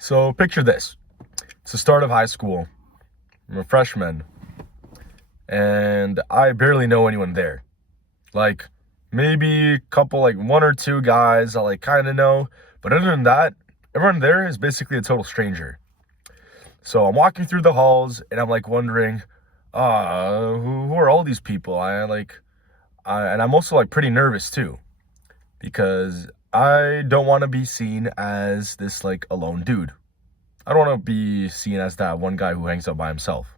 So picture this. It's the start of high school. I'm a freshman. And I barely know anyone there. Like, maybe a couple, like one or two guys I like kind of know. But other than that, everyone there is basically a total stranger. So I'm walking through the halls and I'm like wondering, who are all these people? And I'm also like pretty nervous too. Because I don't want to be seen as this like alone dude. I don't want to be seen as that one guy who hangs out by himself.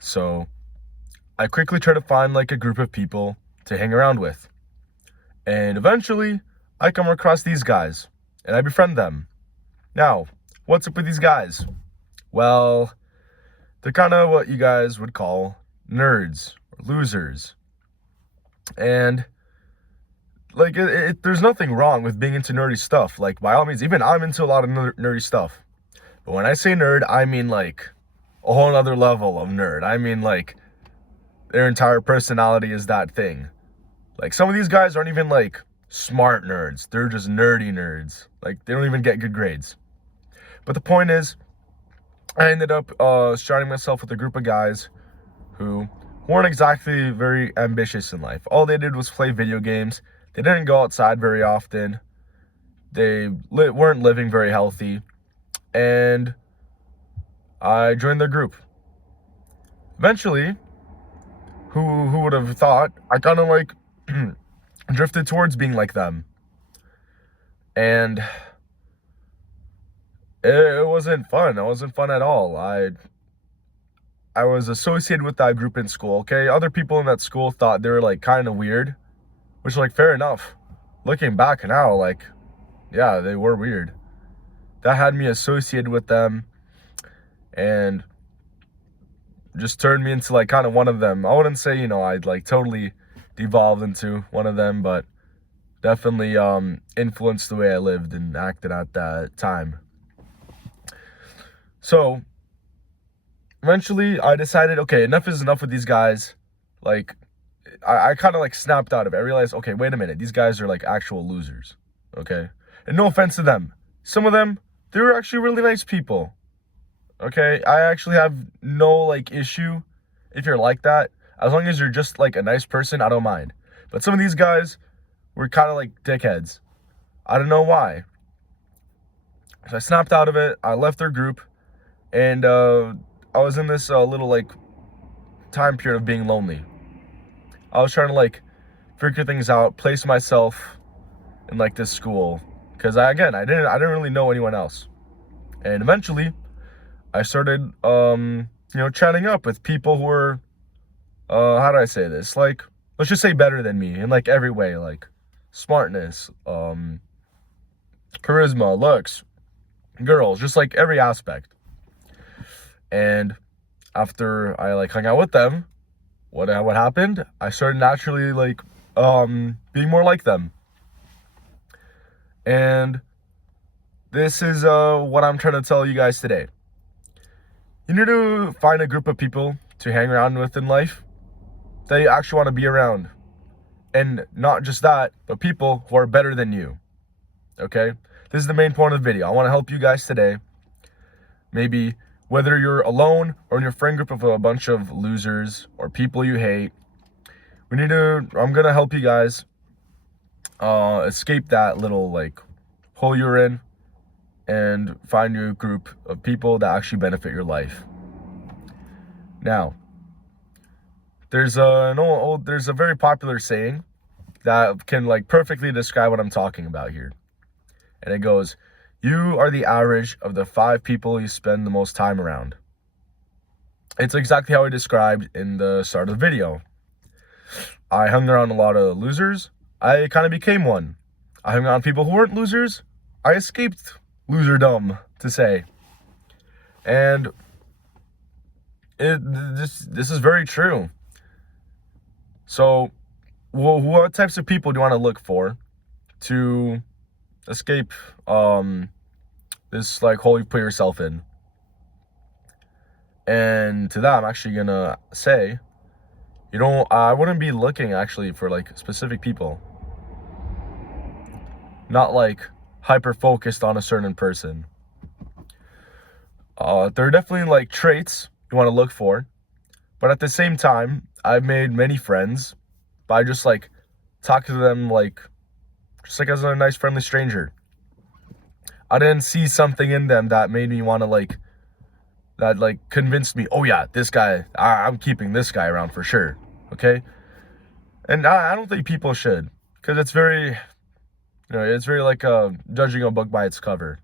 So I quickly try to find like a group of people to hang around with. And eventually I come across these guys and I befriend them. Now, what's up with these guys? Well, they're kind of what you guys would call nerds or losers. And like there's nothing wrong with being into nerdy stuff. Like by all means, even I'm into a lot of nerdy stuff. But when I say nerd, I mean like a whole other level of nerd. I mean like their entire personality is that thing. Like some of these guys aren't even like smart nerds. They're just nerdy nerds. Like they don't even get good grades. But the point is, I ended up surrounding myself with a group of guys who weren't exactly very ambitious in life. All they did was play video games. They didn't go outside very often. They weren't living very healthy. And I joined their group. Eventually, who would have thought, I kind of like drifted towards being like them. And it wasn't fun. It wasn't fun at all. I was associated with that group in school, okay? Other people in that school thought they were like kind of weird, which like fair enough. Looking back now, like, yeah, they were weird. That had me associated with them and just turned me into like kind of one of them. I wouldn't say, I'd like totally devolved into one of them, but definitely influenced the way I lived and acted at that time. So eventually I decided, okay, enough is enough with these guys. Like I kind of like snapped out of it. I realized, okay, wait a minute. These guys are like actual losers. Okay. And no offense to them. Some of them, they were actually really nice people. Okay. I actually have no like issue if you're like that. As long as you're just like a nice person, I don't mind. But some of these guys were kind of like dickheads. I don't know why. So I snapped out of it. I left their group. And I was in this little like time period of being lonely. I was trying to like figure things out, place myself in like this school, because I didn't really know anyone else. And eventually I started chatting up with people who were how do I say this, like, let's just say better than me in like every way, like smartness, charisma, looks, girls, just like every aspect. And after I like hung out with them, what happened? I started naturally like being more like them. And this is what I'm trying to tell you guys today. You need to find a group of people to hang around with in life that you actually want to be around. And not just that, but people who are better than you. Okay? This is the main point of the video. I want to help you guys today. Maybe whether you're alone or in your friend group of a bunch of losers or people you hate, I'm going to help you guys escape that little like hole you're in and find you a group of people that actually benefit your life. Now, there's a very popular saying that can like perfectly describe what I'm talking about here. And it goes, you are the average of the 5 people you spend the most time around. It's exactly how I described in the start of the video. I hung around a lot of losers. I kind of became one. I hung around people who weren't losers. I escaped loserdom, to say. And this is very true. So, what types of people do you want to look for to escape this like hole you put yourself in? And to that, I'm actually gonna say, I wouldn't be looking actually for like specific people. Not like hyper focused on a certain person. There are definitely like traits you want to look for, but at the same time, I've made many friends by just like talking to them like just like as a nice friendly stranger. I didn't see something in them that made me want to like convinced me, oh yeah, this guy, I'm keeping this guy around for sure. Okay. And I don't think people should, because it's very, it's very like judging a book by its cover.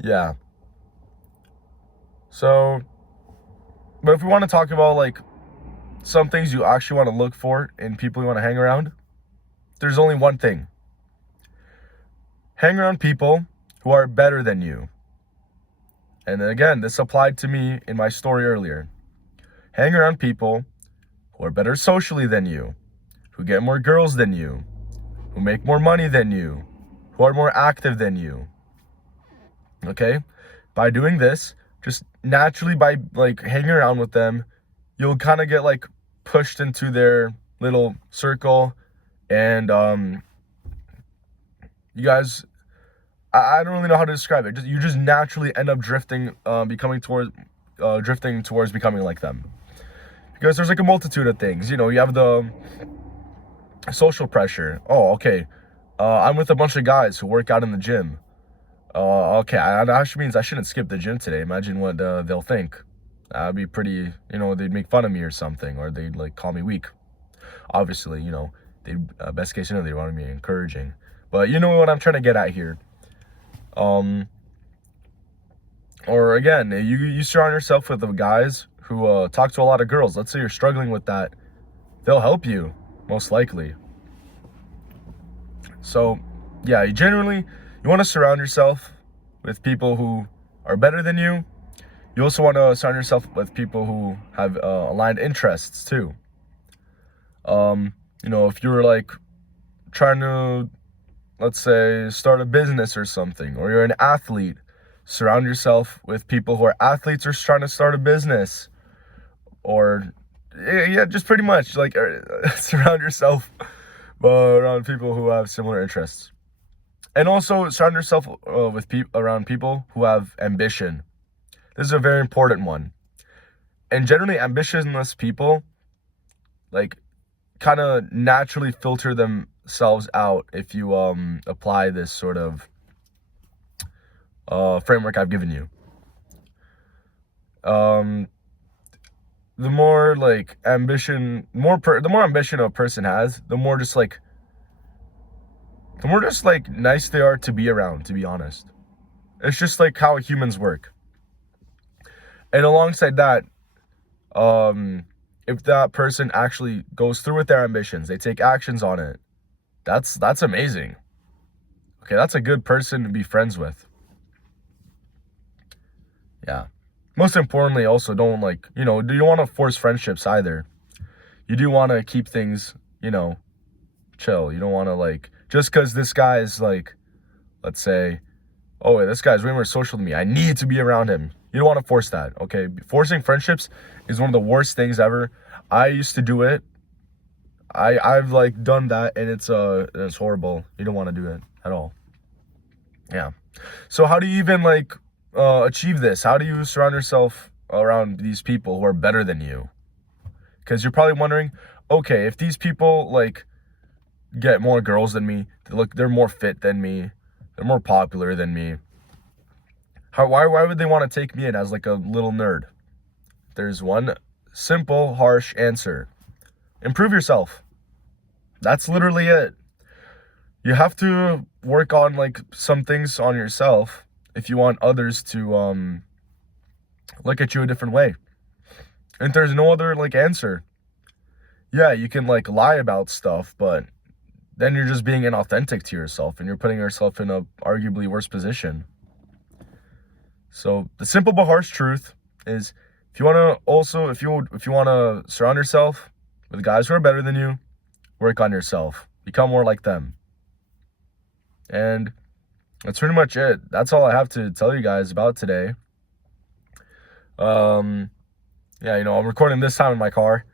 Yeah. So, but if we want to talk about like some things you actually want to look for in people you want to hang around, there's only one thing. Hang around people who are better than you. And again, this applied to me in my story earlier. Hang around people who are better socially than you, who get more girls than you, who make more money than you, who are more active than you. Okay? By doing this, just naturally by like hanging around with them, you'll kind of get like pushed into their little circle, and you guys, I don't really know how to describe it. You just naturally end up drifting towards becoming like them. Because there's like a multitude of things. You have the social pressure. Oh, okay. I'm with a bunch of guys who work out in the gym. Okay, that actually means I shouldn't skip the gym today. Imagine what they'll think. That'd be pretty, they'd make fun of me or something, or they'd like call me weak. Obviously, they best case scenario, they want to be encouraging. But you know what I'm trying to get at here. Or again, you surround yourself with the guys who talk to a lot of girls. Let's say you're struggling with that. They'll help you, most likely. So, yeah, you want to surround yourself with people who are better than you. You also want to surround yourself with people who have aligned interests too. If you're like trying to, let's say, start a business or something, or you're an athlete, surround yourself with people who are athletes or trying to start a business. Or, yeah, just pretty much like surround yourself around people who have similar interests. And also surround yourself around people who have ambition. This is a very important one. And generally, ambitionless people like kind of naturally filter themselves out if you apply this sort of framework I've given you. The more like ambition, the more ambition a person has, the more just like nice they are to be around, to be honest. It's just like how humans work. And alongside that, if that person actually goes through with their ambitions, they take actions on it, that's amazing. Okay, that's a good person to be friends with. Yeah. Most importantly, also don't you don't want to force friendships either. You do want to keep things, chill. You don't want to just because this guy is let's say, oh, this guy's way more social than me, I need to be around him. You don't want to force that, okay? Forcing friendships is one of the worst things ever. I used to do it. I've done that, and it's horrible. You don't want to do it at all. Yeah. So how do you even achieve this? How do you surround yourself around these people who are better than you? Because you're probably wondering, okay, if these people get more girls than me, they're more fit than me, they're more popular than me, why would they want to take me in as a little nerd? There's one simple, harsh answer. Improve yourself. That's literally it. You have to work on some things on yourself if you want others to look at you a different way. And there's no other answer. Yeah, you can lie about stuff, but then you're just being inauthentic to yourself, and you're putting yourself in a arguably worse position. So the simple but harsh truth is, if you want to surround yourself with guys who are better than you, work on yourself. Become more like them. And that's pretty much it. That's all I have to tell you guys about today. I'm recording this time in my car.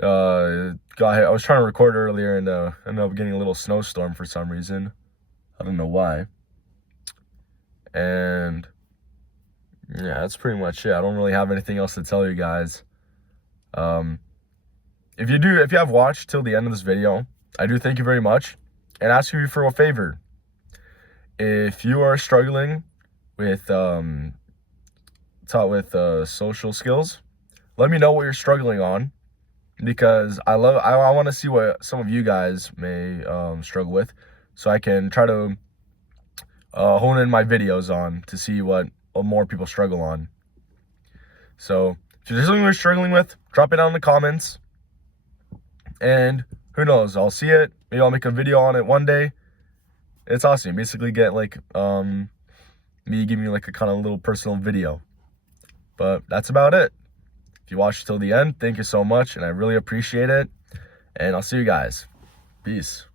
I was trying to record earlier and ended up getting a little snowstorm for some reason. I don't know why. And yeah, that's pretty much it. I don't really have anything else to tell you guys. If you have watched till the end of this video, I do thank you very much, and ask you for a favor. If you are struggling with social skills, let me know what you're struggling on, because I want to see what some of you guys may struggle with, so I can try to hone in my videos on to see what more people struggle on. So if there's something you're struggling with, drop it down in the comments, and who knows, I'll see it. Maybe I'll make a video on it one day. It's awesome. You basically get like me giving you like a kind of little personal video. But that's about it. If you watched till the end, thank you so much, and I really appreciate it. And I'll see you guys. Peace.